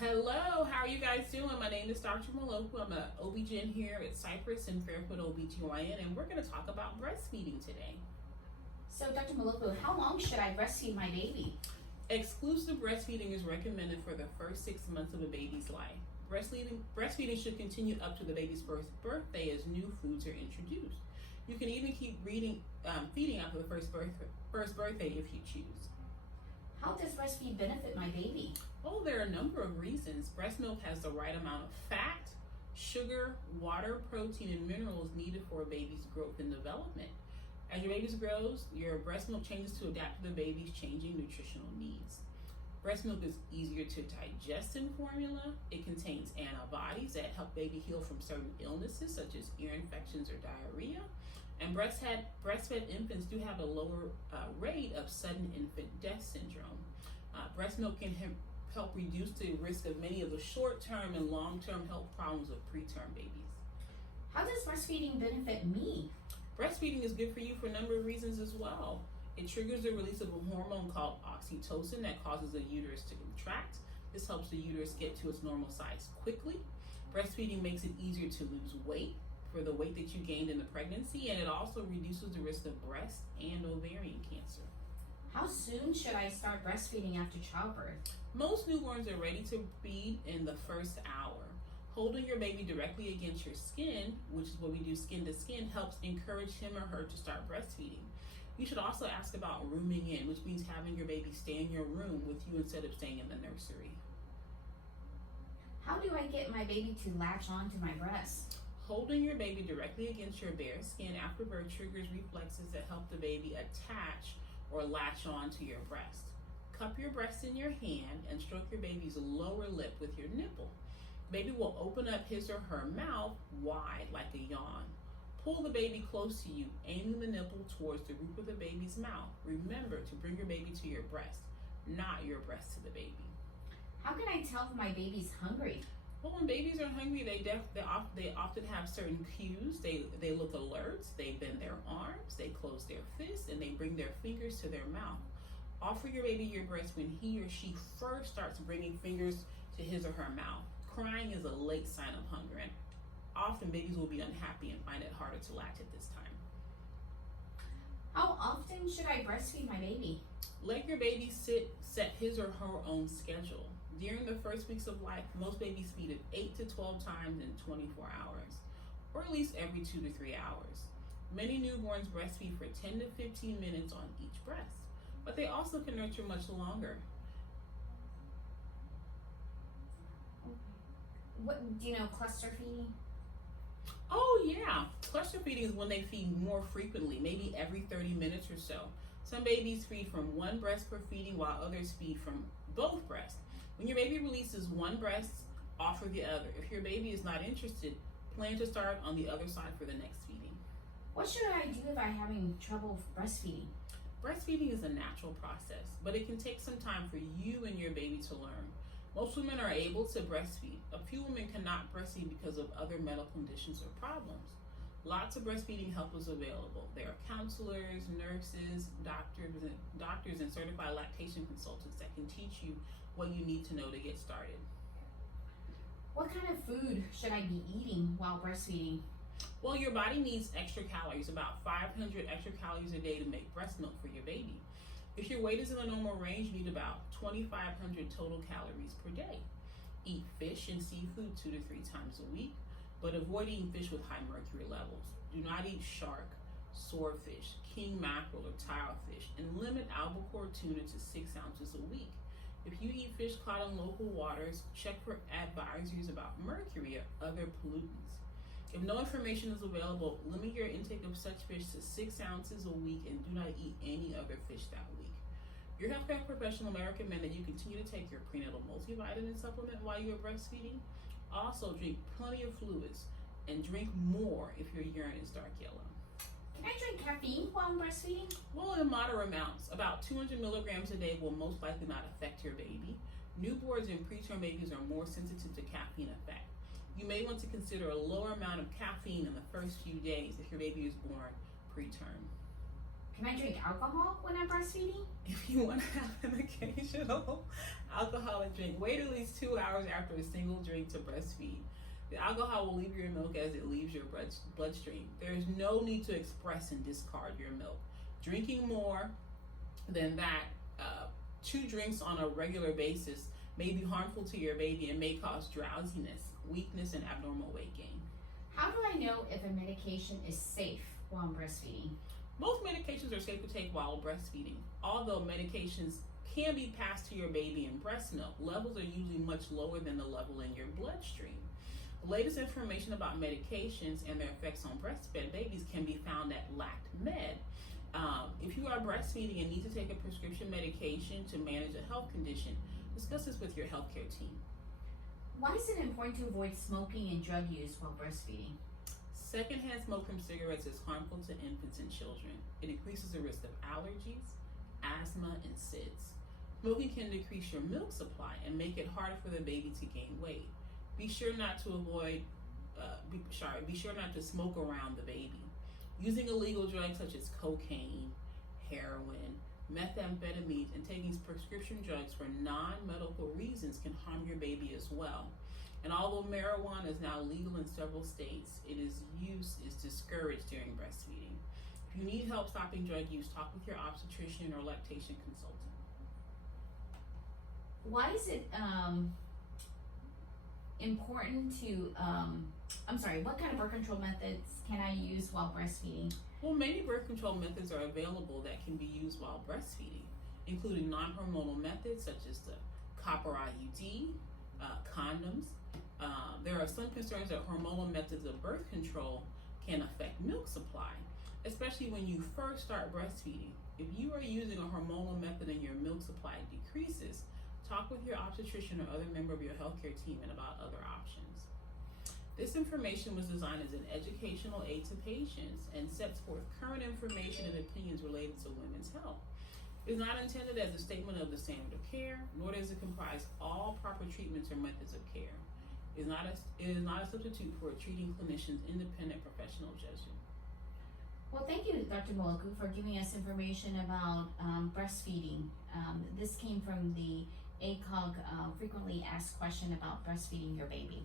Hello, how are you guys doing? My name is Dr. Muolokwu. I'm an OBGYN here at Cypress and Fairfield OBGYN, and we're going to talk about breastfeeding today. So, Dr. Muolokwu, how long should I breastfeed my baby? Exclusive breastfeeding is recommended for the first 6 months of a baby's life. Breastfeeding should continue up to the baby's first birthday as new foods are introduced. You can even keep feeding after the first birthday if you choose. How does breastfeed benefit my baby? Oh, there are a number of reasons. Breast milk has the right amount of fat, sugar, water, protein, and minerals needed for a baby's growth and development. As your baby grows, your breast milk changes to adapt to the baby's changing nutritional needs. Breast milk is easier to digest in formula. It contains antibodies that help baby heal from certain illnesses such as ear infections or diarrhea. And breastfed infants do have a lower rate of sudden infant death syndrome. Breast milk can help reduce the risk of many of the short-term and long-term health problems of preterm babies. How does breastfeeding benefit me? Breastfeeding is good for you for a number of reasons as well. It triggers the release of a hormone called oxytocin that causes the uterus to contract. This helps the uterus get to its normal size quickly. Breastfeeding makes it easier to lose weight for the weight that you gained in the pregnancy, and it also reduces the risk of breast and ovarian cancer. How soon should I start breastfeeding after childbirth? Most newborns are ready to feed in the first hour. Holding your baby directly against your skin, which is what we do skin to skin, helps encourage him or her to start breastfeeding. You should also ask about rooming in, which means having your baby stay in your room with you instead of staying in the nursery. How do I get my baby to latch on to my breast? Holding your baby directly against your bare skin after birth triggers reflexes that help the baby attach or latch on to your breast. Cup your breast in your hand and stroke your baby's lower lip with your nipple. Baby will open up his or her mouth wide like a yawn. Pull the baby close to you, aiming the nipple towards the roof of the baby's mouth. Remember to bring your baby to your breast, not your breast to the baby. How can I tell if my baby's hungry? Well, when babies are hungry, they often have certain cues. They look alert, they bend their arms, they close their fists, and they bring their fingers to their mouth. Offer your baby your breast when he or she first starts bringing fingers to his or her mouth. Crying is a late sign of hunger, and often babies will be unhappy and find it harder to latch at this time. How often should I breastfeed my baby? Let your baby set his or her own schedule. During the first weeks of life, most babies feed at 8 to 12 times in 24 hours, or at least every 2 to 3 hours. Many newborns breastfeed for 10 to 15 minutes on each breast, but they also can nurture much longer. What do you know, cluster feeding? Oh yeah, cluster feeding is when they feed more frequently, maybe every 30 minutes or so. Some babies feed from one breast per feeding while others feed from both breasts. When your baby releases one breast, offer the other. If your baby is not interested, plan to start on the other side for the next feeding. What should I do if I'm having trouble breastfeeding? Breastfeeding is a natural process, but it can take some time for you and your baby to learn. Most women are able to breastfeed. A few women cannot breastfeed because of other medical conditions or problems. Lots of breastfeeding help is available. There are counselors, nurses, doctors, and certified lactation consultants that can teach you what you need to know to get started. What kind of food should I be eating while breastfeeding? Well, your body needs extra calories, about 500 extra calories a day to make breast milk for your baby. If your weight is in the normal range, you need about 2,500 total calories per day. Eat fish and seafood 2 to 3 times a week, but avoid eating fish with high mercury levels. Do not eat shark, swordfish, king mackerel, or tilefish, and limit albacore tuna to 6 ounces a week. If you eat fish caught in local waters, check for advisories about mercury or other pollutants. If no information is available, limit your intake of such fish to 6 ounces a week and do not eat any other fish that week. Your healthcare professional may recommend that you continue to take your prenatal multivitamin supplement while you are breastfeeding. Also, drink plenty of fluids and drink more if your urine is dark yellow. Can I drink caffeine while I'm breastfeeding? Well, in moderate amounts. About 200 milligrams a day will most likely not affect your baby. Newborns and preterm babies are more sensitive to caffeine effect. You may want to consider a lower amount of caffeine in the first few days if your baby is born preterm. Can I drink alcohol when I'm breastfeeding? If you want to have an occasional alcoholic drink, wait at least 2 hours after a single drink to breastfeed. The alcohol will leave your milk as it leaves your bloodstream. There is no need to express and discard your milk. Drinking more than that, 2 drinks on a regular basis may be harmful to your baby and may cause drowsiness, weakness, and abnormal weight gain. How do I know if a medication is safe while I'm breastfeeding? Most medications are safe to take while breastfeeding. Although medications can be passed to your baby in breast milk, levels are usually much lower than the level in your bloodstream. The latest information about medications and their effects on breastfed babies can be found at LactMed. If you are breastfeeding and need to take a prescription medication to manage a health condition, discuss this with your healthcare team. Why is it important to avoid smoking and drug use while breastfeeding? Secondhand smoke from cigarettes is harmful to infants and children. It increases the risk of allergies, asthma, and SIDS. Smoking can decrease your milk supply and make it harder for the baby to gain weight. Be sure not to smoke around the baby. Using illegal drugs such as cocaine, heroin, methamphetamines, and taking prescription drugs for non-medical reasons can harm your baby as well. And although marijuana is now legal in several states, its use is discouraged during breastfeeding. If you need help stopping drug use, talk with your obstetrician or lactation consultant. Why is it important to, what kind of birth control methods can I use while breastfeeding? Well, many birth control methods are available that can be used while breastfeeding, including non-hormonal methods such as the copper IUD, condoms. There are some concerns that hormonal methods of birth control can affect milk supply, especially when you first start breastfeeding. If you are using a hormonal method and your milk supply decreases, talk with your obstetrician or other member of your healthcare team about other options. This information was designed as an educational aid to patients and sets forth current information and opinions related to women's health. It is not intended as a statement of the standard of care, nor does it comprise all proper treatments or methods of care. It is not a substitute for a treating clinician's independent professional judgment. Well, thank you, Dr. Muolokwu, for giving us information about breastfeeding. This came from the ACOG frequently asked question about breastfeeding your baby.